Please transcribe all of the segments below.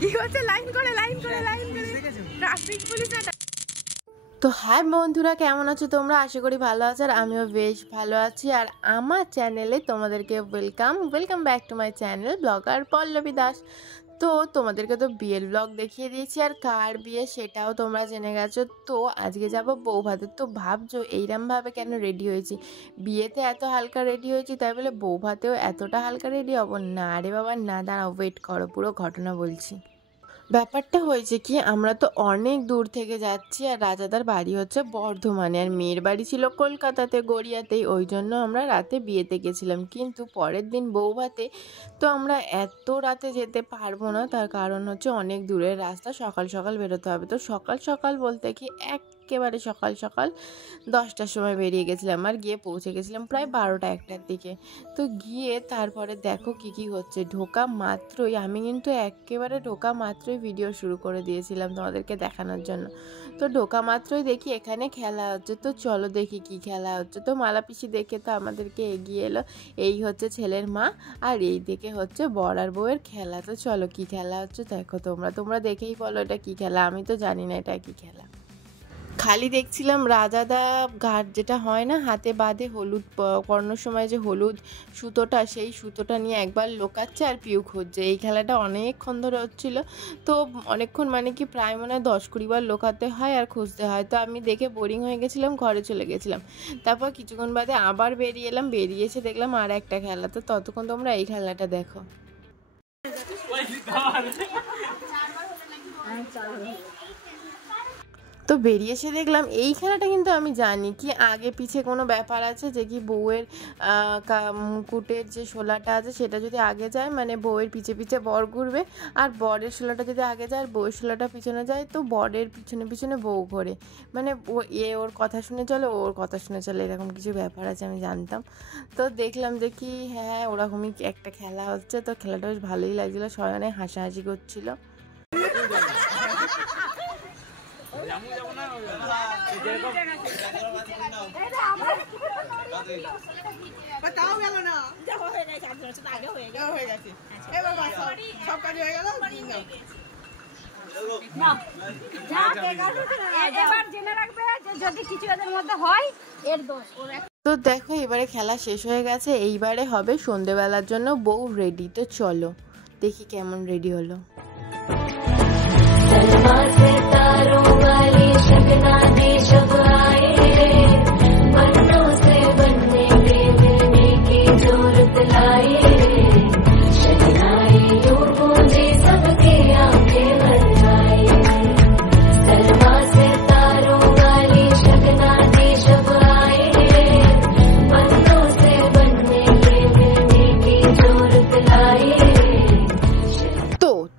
কি হচ্ছে? লাইন করে ট্রাফিক পুলিশ। তো হাই বন্ধুরা, কেমন আছো তোমরা? আশা করি ভালো আছো, আর আমিও বেশ ভালো আছি। আর আমার চ্যানেলে তোমাদেরকে welcome back to my channel blogger Pallabi Das. তো তোমাদেরকে তো বিয়ের ব্লগ দেখিয়ে দিয়েছি, আর কার বিয়ে সেটাও তোমরা জেনে গেছো। তো আজকে যাব বউ ভাতের। তো ভাবছো এইরমভাবে কেন রেডি হয়েছি? বিয়েতে এত হালকা রেডি হয়েছি, তাই বলে বউ ভাতেও এতটা হালকা রেডি হবো না রে বাবা, না। দাঁড়াও, ওয়েট করো, পুরো ঘটনা বলছি। ব্যাপারটা হয়েছে কি, আমরা তো অনেক দূর থেকে যাচ্ছি, আর রাজাদার বাড়ি হচ্ছে বর্ধমানে, আর মেয়ের বাড়ি ছিল কলকাতাতে, গড়িয়াতেই। ওই জন্য আমরা রাতে বিয়েতে গেছিলাম, কিন্তু পরের দিন বউভাতে। তো আমরা এত রাতে যেতে পারবো না, তার কারণ হচ্ছে অনেক দূরের রাস্তা, সকাল সকাল বেরোতে হবে। তো সকাল সকাল বলতে কি একেবারে সকাল সকাল 10টার সময় বেরিয়ে গেছিলাম, আর গিয়ে পৌঁছে গেছিলাম প্রায় 12টা-1টার দিকে। তো গিয়ে তারপরে দেখো কি হচ্ছে। ঢোকা মাত্রই আমি কিন্তু একেবারে ঢোকা মাত্রই ভিডিও শুরু করে দিয়েছিলাম তোমাদেরকে দেখানোর জন্য। তো ঢোকা মাত্রই দেখি এখানে খেলা হচ্ছে। তো চলো দেখি কি খেলা হচ্ছে। তো মালা পিসি দেখে তো আমাদেরকে এগিয়ে এলো। এই হচ্ছে ছেলের মা, আর এই দিকে হচ্ছে বর আর বউয়ের খেলা। তো চলো কি খেলা হচ্ছে দেখো তোমরা দেখেই বলো এটা কি খেলা। আমি তো জানি না এটা কি খেলা। খালি দেখছিলাম রাজাদা ঘাট যেটা হয় না, হাতে বাঁধে হলুদ পরানোর সময় যে হলুদ সুতোটা, সেই সুতোটা নিয়ে একবার লোকাচ্ছে আর পিউ খুঁজছে। এই খেলাটা অনেকক্ষণ ধরে হচ্ছিল। তো অনেকক্ষণ মানে কি প্রায় মনে হয় 10-20 বার লোকাতে হয় আর খুঁজতে হয়। তো আমি দেখে বোরিং হয়ে গেছিলাম, ঘরে চলে গেছিলাম। তারপর কিছুক্ষণ বাদে আবার বেরিয়ে এলাম, বেরিয়ে এসে দেখলাম আর একটা খেলা। তো ততক্ষণ তোমরা এই খেলাটা দেখো। তো বেরিয়ে এসে দেখলাম এই খেলাটা কিন্তু আমি জানি কি আগে পিছে কোনো ব্যাপার আছে, যে কি বউয়ের মুকুটের যে শোলাটা আছে সেটা যদি আগে যায়, মানে বউয়ের পিছে পিছে বর ঘুরবে, আর বরের শোলাটা যদি আগে যায় আর বউয়ের শোলাটা পিছনে যায়, তো বরের পিছনে পিছনে বউ ঘোরে। মানে ওর কথা শুনে চলে, ওর কথা শুনে চলে, এরকম কিছু ব্যাপার আছে, আমি জানতাম। তো দেখলাম যে কি হ্যাঁ ওরকমই একটা খেলা হচ্ছে। তো খেলাটা বেশ ভালোই লাগছিলো, সবাই অনেক হাসাহাসি করছিল। তো দেখো এবারে খেলা শেষ হয়ে গেছে, এইবারে হবে সন্ধেবেলার জন্য বউ রেডি। তো চলো দেখি কেমন রেডি হলো।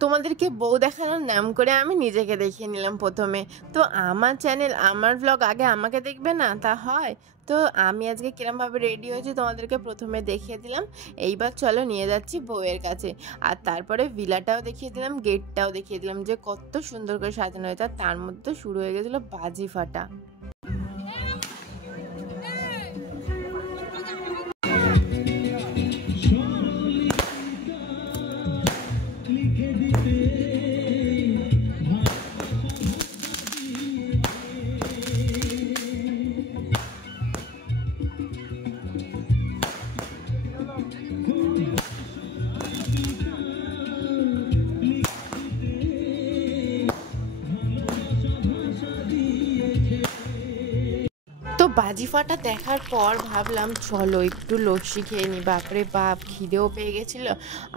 তোমাদেরকে বউ দেখানোর নাম করে আমি নিজেকে দেখিয়ে নিলাম প্রথমে। তো আমার চ্যানেল, আমার ব্লগ, আগে আমাকে দেখবে না তা হয়? তো আমি আজকে কিরমভাবে রেডি হয়েছি তোমাদেরকে প্রথমে দেখিয়ে দিলাম। এইবার চলো নিয়ে যাচ্ছি বউয়ের কাছে, আর তারপরে ভিলাটাও দেখিয়ে দিলাম, গেটটাও দেখিয়ে দিলাম যে কত সুন্দর করে সাজানো হয়েছে। আর তার মধ্যে শুরু হয়ে গেছিলো বাজি ফাটা। তো বাজি ফাটা দেখার পর ভাবলাম চলো একটু লস্যি খেয়ে নিই। বাপরে বাপ, খিদেও পেয়ে গেছিলো,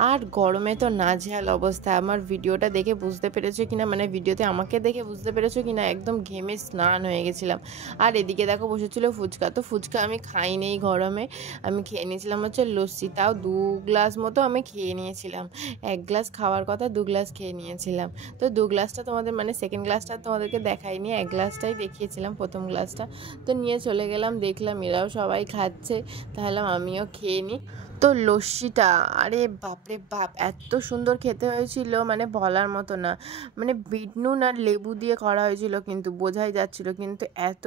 আর গরমে তো নাজেহাল অবস্থা। আমার ভিডিওটা দেখে বুঝতে পেরেছো কিনা, মানে ভিডিওতে আমাকে দেখে বুঝতে পেরেছো কিনা, একদম ঘেমে স্নান হয়ে গেছিলাম। আর এদিকে দেখো বসেছিল ফুচকা। তো ফুচকা আমি খাইনি এই গরমে, আমি খেয়ে নিয়েছিলাম হচ্ছে লস্যি, তাও 2 গ্লাস মতো আমি খেয়ে নিয়েছিলাম। 1 গ্লাস খাওয়ার কথা, 2 গ্লাস খেয়ে নিয়েছিলাম। তো 2 গ্লাসটা তোমাদের মানে সেকেন্ড গ্লাসটা তোমাদেরকে দেখাইনি, 1 গ্লাসটাই দেখিয়েছিলাম, প্রথম গ্লাসটা। তো নিয়ে চলে গেলাম, দেখলাম এরাও সবাই খাচ্ছে, তাহলে আমিও খেয়ে নিই। তো লস্যিটা, আরে বাপরে বাপ, এত সুন্দর খেতে হয়েছিল, মানে বলার মতো না। মানে বিট নুন আর লেবু দিয়ে করা হয়েছিল, কিন্তু বোঝাই যাচ্ছিল, কিন্তু এত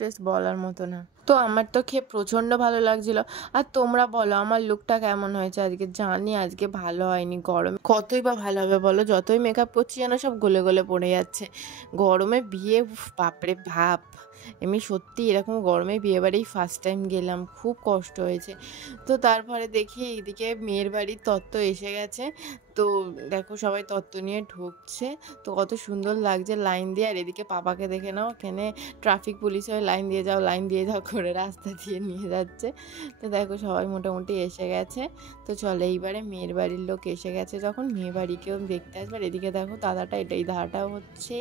টেস্ট বলার মতো না। তো আমার তো খেয়ে প্রচণ্ড ভালো লাগছিল। আর তোমরা বলো আমার লুকটা কেমন হয়েছে আজকে? জানি আজকে ভালো হয়নি, গরমে কতই বা ভালো হবে বলো? যতই মেকআপ করছি যেন সব গলে গলে পড়ে যাচ্ছে। গরমে বিয়ে, বাপরে ভাব। এমনি সত্যি এরকম গরমে বিয়ে বাড়ি ফার্স্ট টাইম গেলাম, খুব কষ্ট হয়েছে। তো তারপরে দেখি এইদিকে মেয়ের বাড়ির তত্ত্ব এসে গেছে। তো দেখো সবাই তত্ত্ব নিয়ে ঢুকছে। তো কত সুন্দর লাগছে লাইন দিয়ে। আর এদিকে পাপাকে দেখে নাও, এখানে ট্রাফিক পুলিশ হয়ে লাইন দিয়ে যাও লাইন দিয়ে যাও করে রাস্তা দিয়ে নিয়ে যাচ্ছে। তো দেখো সবাই মোটামুটি এসে গেছে। তো চলো এইবারে মেয়ের বাড়ির লোক এসে গেছে, যখন মেয়ে বাড়িকেও দেখতে আসবে। আর এদিকে দেখো দাদাটা, এই দাদাটা হচ্ছে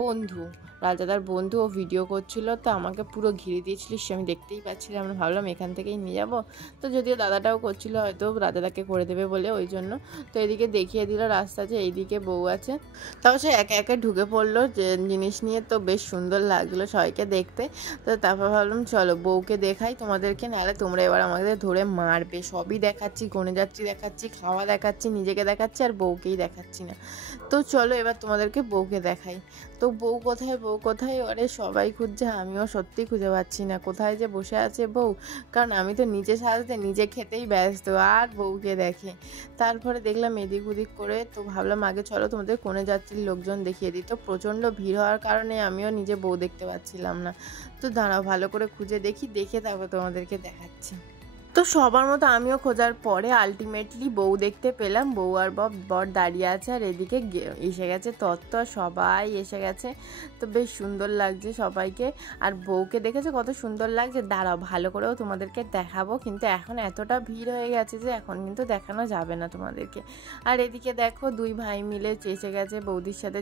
বন্ধু, রাজাদার বন্ধু। ও ভিডিও করছিল, তো আমাকে পুরো ঘিরে দিয়েছিলিস, আমি দেখতেই পাচ্ছিলাম। আমরা ভাবলাম এখান থেকেই নিয়ে যাবো। তো যদিও দাদাটাও করছিল, হয়তো রাজাদাকে করে দেবে বলে ওই জন্য। তো এদিকে দেখিয়ে দিল রাস্তা যে এইদিকে বউ আছে। তাও সে একে একে ঢুকে পড়লো যে জিনিস নিয়ে। তো বেশ সুন্দর লাগলো সবাইকে দেখতে। তো তারপর ভাবলাম চলো বউকে দেখাই তোমাদেরকে, নাহলে তোমরা এবার আমাদের ধরে মারবে। সবই দেখাচ্ছি, কোণে যাচ্ছি দেখাচ্ছি, খাওয়া দেখাচ্ছি, নিজেকে দেখাচ্ছি, আর বউকেই দেখাচ্ছি না। তো চলো এবার তোমাদেরকে বউকে দেখাই। তো বউ কোথায়, বউ কোথায়? আরে সবাই খুঁজছে, আমিও সত্যি খুঁজে পাচ্ছি না কোথায় যে বসে আছে বউ। কারণ আমি তো নিজে সাজতে নিজে খেতেই ব্যস্ত, আর বউকে দেখে। তারপরে দেখলাম এদিক ওদিক করে। তো ভাবলাম আগে চলো তোমাদের কোণে যাত্রীর লোকজন দেখিয়ে দিই। তো প্রচণ্ড ভিড় হওয়ার কারণে আমিও নিজে বউ দেখতে পাচ্ছিলাম না। তো দাঁড়াও ভালো করে খুঁজে দেখি, দেখে তারপর তোমাদেরকে দেখাচ্ছি। তো সবার মতো আমিও খোঁজার পরে আলটিমেটলি বউ দেখতে পেলাম। বউ আর বর দাঁড়িয়ে আছে, আর এদিকে এসে গেছে তত্ত্ব, সবাই এসে গেছে। তো বেশ সুন্দর লাগছে সবাইকে। আর বউকে দেখেছে কত সুন্দর লাগছে। দাঁড়াও ভালো করেও তোমাদেরকে দেখাবো, কিন্তু এখন এতটা ভিড় হয়ে গেছে যে এখন কিন্তু দেখানো যাবে না তোমাদেরকে। আর এদিকে দেখো দুই ভাই মিলে এসে গেছে বৌদির সাথে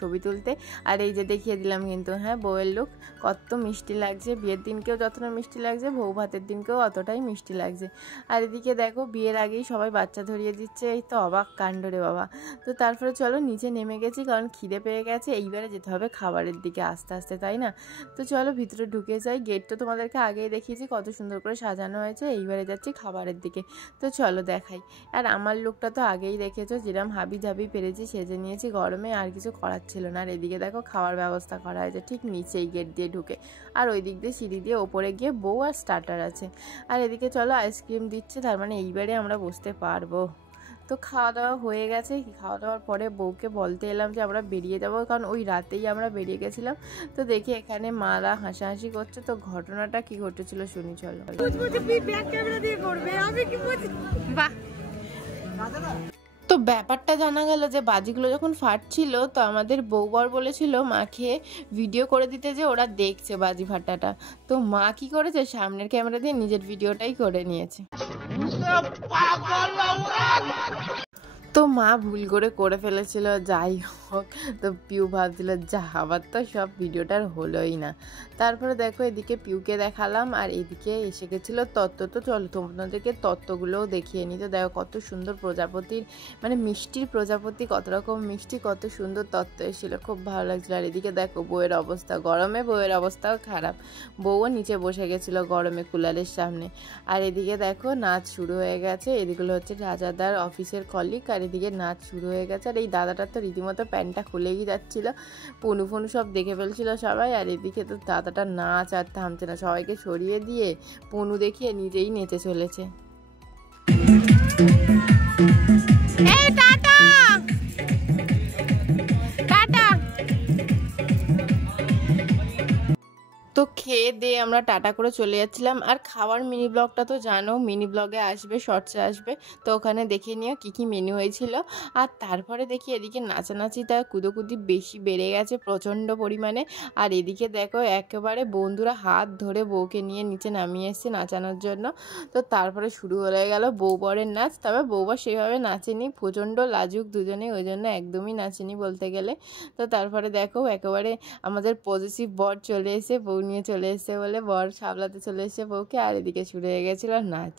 ছবি তুলতে। আর এই যে দেখিয়ে দিলাম কিন্তু, হ্যাঁ বউয়ের লুক কত মিষ্টি লাগছে। বিয়ের দিনকেও যতটা মিষ্টি লাগছে, বউ ভাতের দিনকেও অতটাই মিষ্টি লাগছে। আর এদিকে দেখো বিয়ের আগেই সবাই বাচ্চা ধরিয়ে দিচ্ছে, এই তো অবাক কাণ্ড রে বাবা। তো তারপরে চলো নিচে নেমে গেছি, কারণ খিদে পেয়ে গেছে। এইবারে যেতে হবে খাবারের দিকে আস্তে আস্তে, তাই না? তো চলো ভিতরে ঢুকে যাই। গেট তো তোমাদেরকে আগেই দেখিয়েছি কত সুন্দর করে সাজানো হয়েছে। এইবারে যাচ্ছি খাবারের দিকে। তো চলো দেখাই। আর আমার লুকটা তো আগেই দেখেছো, যেরকম হাবি ঝাবি পেরেছি সেজে নিয়েছি, গরমে আর কিছু করার ছিল না। আর এদিকে দেখো খাওয়ার ব্যবস্থা করা হয়েছে ঠিক নিচেই গেট দিয়ে ঢুকে। আর ওই দিক দিয়ে সিঁড়ি দিয়ে ওপরে গিয়ে বউ আর স্টার্টার আছে। আর এদিকে চলো আইসক্রিম দিচ্ছে, তার মানে এইবারে আমরা বসতে পারবো। তো খাওয়া দাওয়া হয়ে গেছে। খাওয়া দাওয়ার পরে বউকে বলতে এলাম যে আমরা বেরিয়ে যাবো, কারণ ওই রাতেই আমরা বেরিয়ে গেছিলাম। তো দেখি এখানে মারা হাসাহাসি করছে। তো ঘটনাটা কি ঘটেছিল শুনি চলো। বাহ, তো ব্যাপারটা জানা গেল যে বাজিগুলো যখন ফাটছিল, তো আমাদের বউবর বলেছিল মাকে ভিডিও করে দিতে, যে ওরা দেখছে বাজি ফাটাটা। তো মা কি করেছে, সামনের ক্যামেরা দিয়ে নিজের ভিডিওটাই করে নিয়েছে। তো মা ভুল করে ফেলেছিল, যাই হোক। তো পিউ ভাবছিল যা আবার তো সব ভিডিওটার হলোই না। তারপরে দেখো এদিকে পিউকে দেখালাম, আর এদিকে এসে গেছিলো তত্ত্ব। তো চলো তোমাদেরকে তত্ত্বগুলোও দেখিয়ে নিই। তো দেখো কত সুন্দর প্রজাপতির, মানে মিষ্টির প্রজাপতি, কত রকম মিষ্টি, কত সুন্দর তত্ত্ব এসেছিলো, খুব ভালো লাগছিলো। আর এদিকে দেখো বউয়ের অবস্থা, গরমে বউয়ের অবস্থাও খারাপ। বউও নিচে বসে গেছিলো গরমে কুলারের সামনে। আর এদিকে দেখো নাচ শুরু হয়ে গেছে। এদিকগুলো হচ্ছে রাজাদার অফিসের কলিগ। আর এদিকে নাচ শুরু হয়ে গেছে। আর এই দাদাটার তো রীতিমতো প্যান্টটা খুলেই যাচ্ছিল, পনু ফনু সব দেখে ফেলছিল সবাই। আর এদিকে তো দাদাটার নাচ আর থামছে না, সবাইকে সরিয়ে দিয়ে পনু দেখিয়ে নিজেই নেচে চলেছে। তো খেয়ে দিয়ে আমরা টাটা করে চলে যাচ্ছিলাম। আর খাওয়ার মিনি ব্লগটা তো জানো, মিনি ব্লগে আসবে, শর্টসে আসবে। তো ওখানে দেখে নিও কী কী মেনু হয়েছিল। আর তারপরে দেখি এদিকে নাচানাচিটা কুদোকুদি বেশি বেড়ে গেছে প্রচণ্ড পরিমাণে। আর এদিকে দেখো একেবারে বন্ধুরা হাত ধরে বউকে নিয়ে নিচে নামিয়ে এসছে নাচানোর জন্য। তো তারপরে শুরু হয়ে গেল বউবরের নাচ। তবে বউবর সেভাবে নাচেনি, প্রচণ্ড লাজুক দুজনেই, ওই জন্য একদমই নাচেনি বলতে গেলে। তো তারপরে দেখো একেবারে আমাদের পজিটিভ বর চলে এসে বউ নিয়ে চলে এসছে বলে বর সামলাতে চলে এসছে বউকে। আর এদিকে শুরু হয়ে গেছিল নাচ।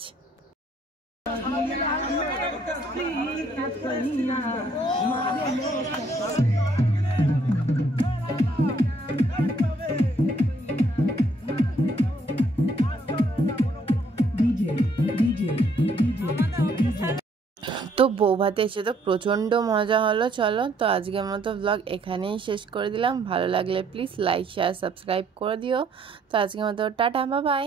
তো তো বৌভাতে এসে তো প্রচণ্ড মজা হলো। চলো তো আজকের মতো ব্লগ এখানেই শেষ করে দিলাম। ভালো লাগলে প্লিজ লাইক শেয়ার সাবস্ক্রাইব করে দিও। তো আজকের মতো টাটা, বাই বাই।